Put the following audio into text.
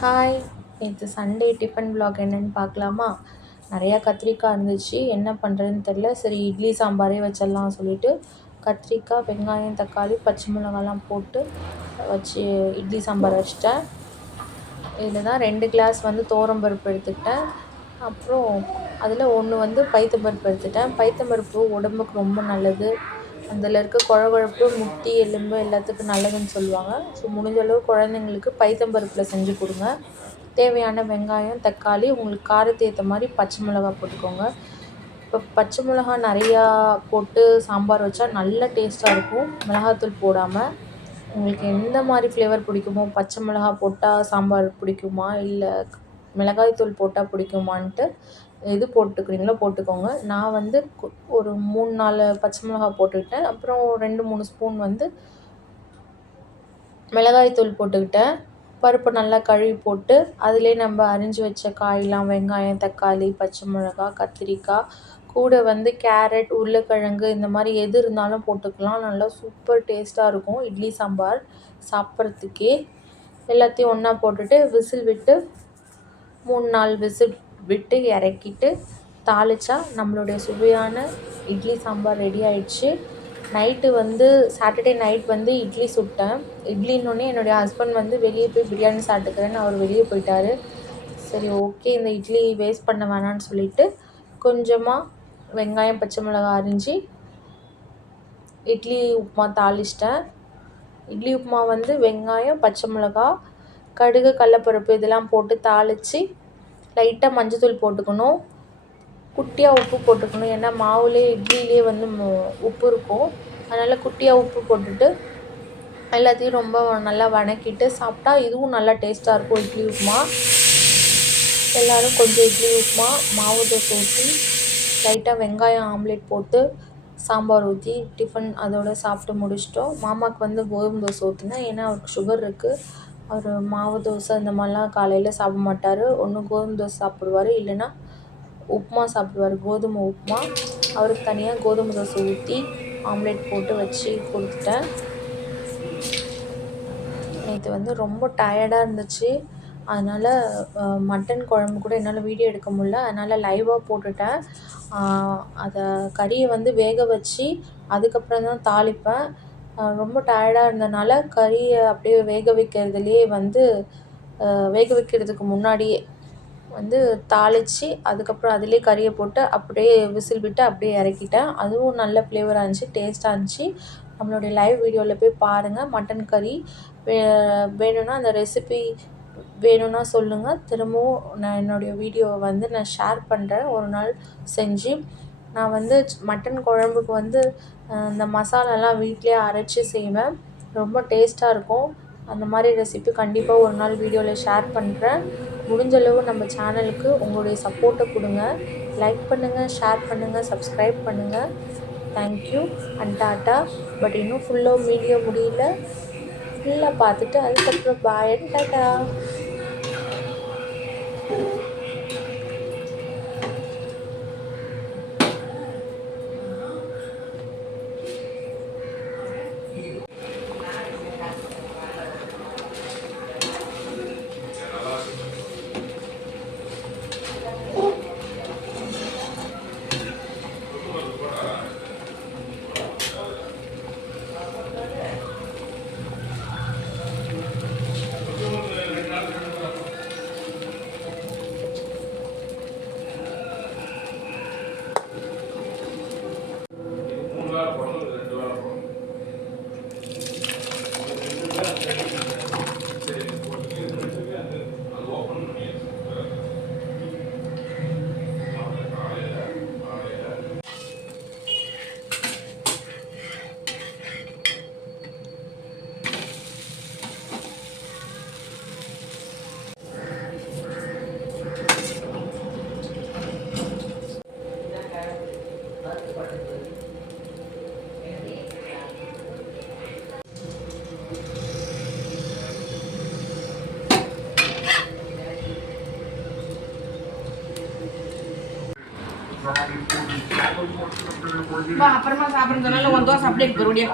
Hi! நேற்று Sunday tiffin vlog என்னன்னு பார்க்கலாமா? நிறையா கத்திரிக்காய் இருந்துச்சு. என்ன பண்ணுறதுன்னு தெரில. சரி இட்லி சாம்பாரே வச்சிடலாம் சொல்லிட்டு கத்திரிக்காய், வெங்காயம், தக்காளி, பச்சை மிளகாலாம் போட்டு வச்சு இட்லி சாம்பார் வச்சுட்டேன். இதில் தான் 2 கிளாஸ் துவரம்பருப்பு எடுத்துக்கிட்டேன். அப்புறம் அதில் 1 பைத்தம்பருப்பு எடுத்துட்டேன். பைத்தம்பருப்பு உடம்புக்கு ரொம்ப நல்லது. அதில் இருக்க கொழகொழப்பு, முட்டி, எலும்பு எல்லாத்துக்கும் நல்லதுன்னு சொல்லுவாங்க. ஸோ முடிஞ்ச அளவு குழந்தைங்களுக்கு பைத்தம்பருப்பில் செஞ்சு கொடுங்க. தேவையான வெங்காயம், தக்காளி, உங்களுக்கு காரத்துக்கு ஏற்ற மாதிரி பச்சை மிளகா போட்டுக்கோங்க. இப்போ பச்சை மிளகா நிறையா போட்டு சாம்பார் வச்சா நல்ல டேஸ்ட்டாக இருக்கும், மிளகாத்தூள் போடாமல். உங்களுக்கு எந்த மாதிரி ஃப்ளேவர் பிடிக்குமோ, பச்சை மிளகா போட்டால் சாம்பார் பிடிக்குமா, இல்லை மிளகாய் தூள் போட்டால் பிடிக்குமான்ட்டு எது போட்டுக்கிறீங்களோ போட்டுக்கோங்க. நான் ஒரு 3-4 பச்சை மிளகா போட்டுக்கிட்டேன். அப்புறம் 2-3 ஸ்பூன் மிளகாய் தூள் போட்டுக்கிட்டேன். பருப்பு நல்லா கழுவி போட்டு அதிலே நம்ம அரிஞ்சு வச்ச காயெலாம் வெங்காயம், தக்காளி, பச்சை மிளகா, கத்திரிக்காய், கூட கேரட், உருளைக்கிழங்கு இந்த மாதிரி எது இருந்தாலும் போட்டுக்கலாம். நல்லா சூப்பர் டேஸ்ட்டாக இருக்கும் இட்லி சாம்பார் சாப்பிட்றதுக்கே. எல்லாத்தையும் ஒன்றா போட்டுட்டு விசில் விட்டு 3-4 விசில் விட்டு இறக்கிட்டு தாளித்தா நம்மளுடைய சுவையான இட்லி சாம்பார் ரெடி ஆயிடுச்சு. நைட்டு சாட்டர்டே நைட் இட்லி சுட்டேன். இட்லின்னொன்னே என்னுடைய ஹஸ்பண்ட் வெளியே போய் பிரியாணி சாப்பிட்டுக்கிறேன்னு அவர் வெளியே போயிட்டார். சரி ஓகே, இந்த இட்லி வேஸ்ட் பண்ண வேணான்னு சொல்லிவிட்டு கொஞ்சமாக வெங்காயம், பச்சை மிளகாய் அரிஞ்சு இட்லி உப்புமா தாளிச்சிட்டேன். இட்லி உப்புமா வெங்காயம், பச்சை மிளகா, கடுகு, கடலப்பருப்பு இதெல்லாம் போட்டு தாளித்து லைட்டாக மஞ்சத்தூள் போட்டுக்கணும். குட்டியாக உப்பு போட்டுக்கணும். ஏன்னா மாவுலேயே இட்லியிலே உப்பு இருக்கும். அதனால் குட்டியாக உப்பு போட்டுட்டு எல்லாத்தையும் ரொம்ப நல்லா வதக்கிட்டு சாப்பிட்டா இதுவும் நல்லா டேஸ்ட்டாக இருக்கும் இட்லி உப்புமா. எல்லோரும் கொஞ்சம் இட்லி உப்புமா, மாவு தோசை ஊற்றி லைட்டாக வெங்காயம் ஆம்லேட் போட்டு சாம்பார் ஊற்றி டிஃபன் அதோடு சாப்பிட்டு முடிச்சிட்டோம். மாமாவுக்கு கோதுமை தோசை ஊற்றினேன். ஏன்னா அவருக்கு சுகர் இருக்குது. அவர் மாவு தோசை இந்த மாதிரிலாம் காலையில் சாப்பிட மாட்டார். ஒன்று கோதுமை தோசை சாப்பிடுவார், இல்லைன்னா உப்புமா சாப்பிடுவார், கோதுமை உப்புமா. அவருக்கு தனியாக கோதுமை தோசை ஊற்றி ஆம்லேட் போட்டு வச்சு கொடுத்துட்டேன். நேற்று ரொம்ப டயர்டாக இருந்துச்சு. அதனால் மட்டன் குழம்பு கூட என்னால் வீடியோ எடுக்க முடியல. அதனால் லைவாக போட்டுட்டேன். அதை கறியை வேக வச்சு அதுக்கப்புறம் தான் தாளிப்பேன். ரொம்ப டயர்டாக இருந்தனால கறியை அப்படியே வேக வைக்கிறதுலேயே வேக வைக்கிறதுக்கு முன்னாடியே தாளித்து அதுக்கப்புறம் அதிலே கறியை போட்டு அப்படியே விசில் விட்டு அப்படியே இறக்கிட்டேன். அதுவும் நல்ல ஃப்ளேவராக இருந்துச்சு, டேஸ்ட்டாக இருந்துச்சு. நம்மளுடைய லைவ் வீடியோவில் போய் பாருங்கள். மட்டன் கறி வேணும்னா அந்த ரெசிபி வேணும்னா சொல்லுங்கள். திரும்பவும் நான் என்னுடைய வீடியோவை நான் ஷேர் பண்ணுறேன் ஒரு நாள் செஞ்சு. நான் மட்டன் குழம்புக்கு இந்த மசாலாலாம் வீட்டிலே அரைச்சி செய்வேன். ரொம்ப டேஸ்ட்டாக இருக்கும். அந்த மாதிரி ரெசிபி கண்டிப்பாக ஒரு நாள் வீடியோவில் ஷேர் பண்ணுறேன். முடிஞ்சளவு நம்ம சேனலுக்கு உங்களுடைய சப்போர்ட்டை கொடுங்க. லைக் பண்ணுங்கள், ஷேர் பண்ணுங்கள், சப்ஸ்கிரைப் பண்ணுங்கள். Thank you and tata. பட் இன்னும் ஃபுல்லாக வீடியோ முடியல. ஃபுல்லாக பார்த்துட்டு அதுக்கப்புறம் பாய் அண்ட் டாட்டா. அப்புறமா சாப்பிடுறதுனால 1 தோசை அப்படியே போய்